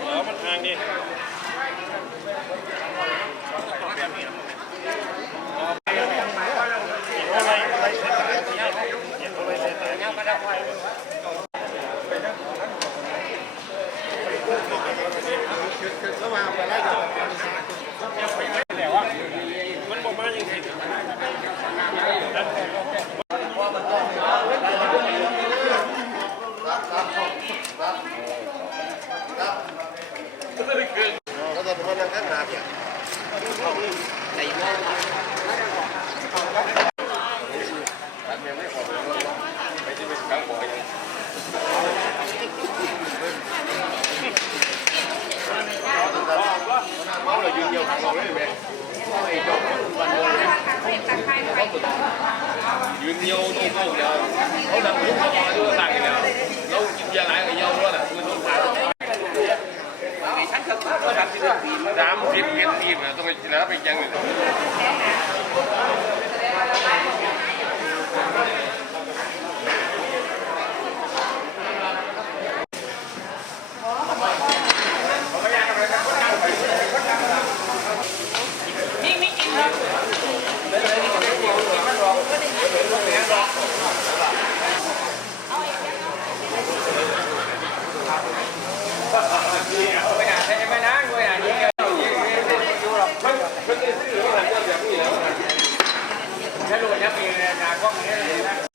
เออมันห่างดิอะไรอะไรเส้นสายเห็นอะไรเส้นสายมันบอกมาอย่างไรเขาจะมานั่งข้างหน้าเนี่ยใส่หม้อ ยืนเดียวต้องเข้าแล้วเขาดังลุกเข้ามาด้วยต่างกันแล้วเรากินยาหลายกับยาด้วยแหละคือต้องผ่านสามสิบเมตรทีมนะต้องไปแล้วไปยังหนึ่ง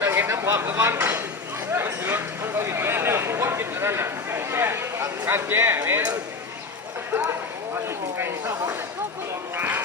ต้องเห็นน้ำความก่อนมันเสือมันเขาอยู่ที่นี่มันก็กินนั่นน่ะ กา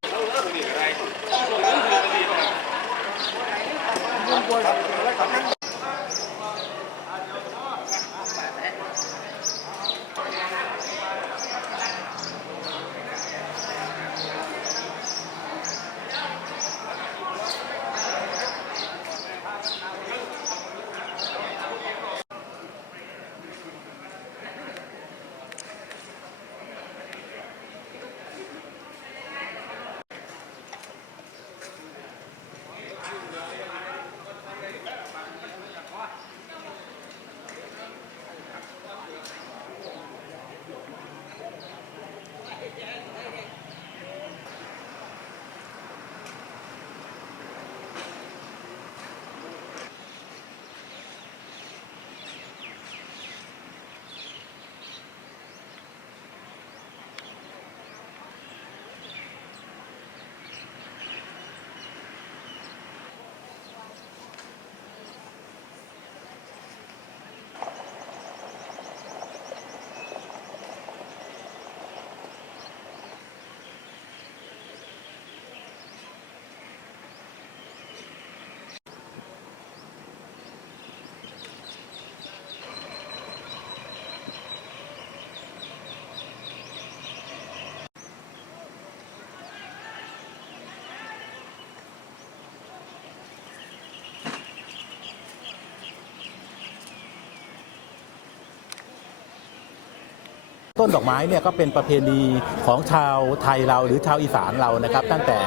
ต้นดอกไม้เนี่ยก็เป็นประเพณีของชาวไทยเราหรือชาวอีสานเรานะครับ ตั้งแต่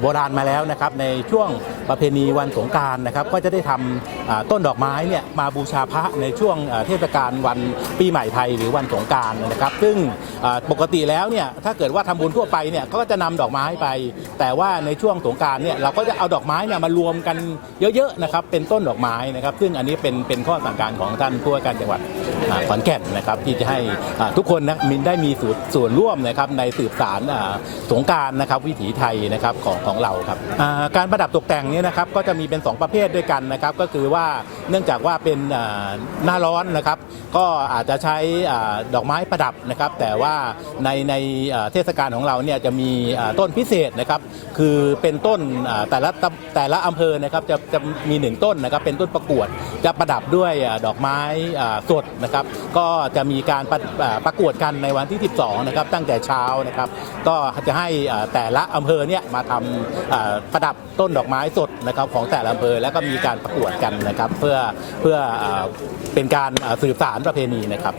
โบราณมาแล้วนะครับในช่วงประเพณีวันสงการนะครับก็จะได้ทำอ่าต้นดอกไม้เนี่ยมาบูชาพระในช่วงเทศกาลวันปีใหม่ไทยหรือวันสงการนะครับ ซึ่งปกติแล้วเนี่ยถ้าเกิดว่าทำบุญทั่วไปเนี่ยก็จะนำดอกไม้ไป แต่ว่าในช่วงสงการเนี่ยเราก็จะเอาดอกไม้เนี่ยมารวมกันเยอะๆนะครับเป็นต้นดอกไม้นะครับ ซึ่งอันนี้เป็นเป็นข้อสั่งการของท่านผู้ว่าการจังหวัดขอนแก่นนะครับที่จะให้ทุกคนนะมินได้มีส่วนวนร่วมนะครับในสืบสารสงการนะครับวิถีไทยนะครับของของเราครับการประดับตกแต่งเนี่ยนี้นะครับก็จะมีเป็น 2 ประเภทด้วยกันนะครับก็คือว่าเนื่องจากว่าเป็นหน้าร้อนนะครับก็อาจจะใช้ดอกไม้ประดับนะครับ แต่ว่าในในเทศกาลของเราเนี่ยจะมีต้นพิเศษนะครับ คือเป็นต้นแต่ละแต่ละอำเภอนะครับจะจะมีหนึ่งต้นนะครับเป็นต้นประกวดจะประดับด้วยดอกไม้สดนะครับก็จะมีการประประกวดกันในวันที่ 12 นะครับตั้งแต่เช้านะครับก็จะให้แต่ละอำเภอเนี่ยมาทำประดับต้นดอกไม้สดนะครับของแต่ละอำเภอแล้วก็มีการประกวดกันนะครับเพื่อเพื่อเป็นการสืบสารประเพณีนะครับ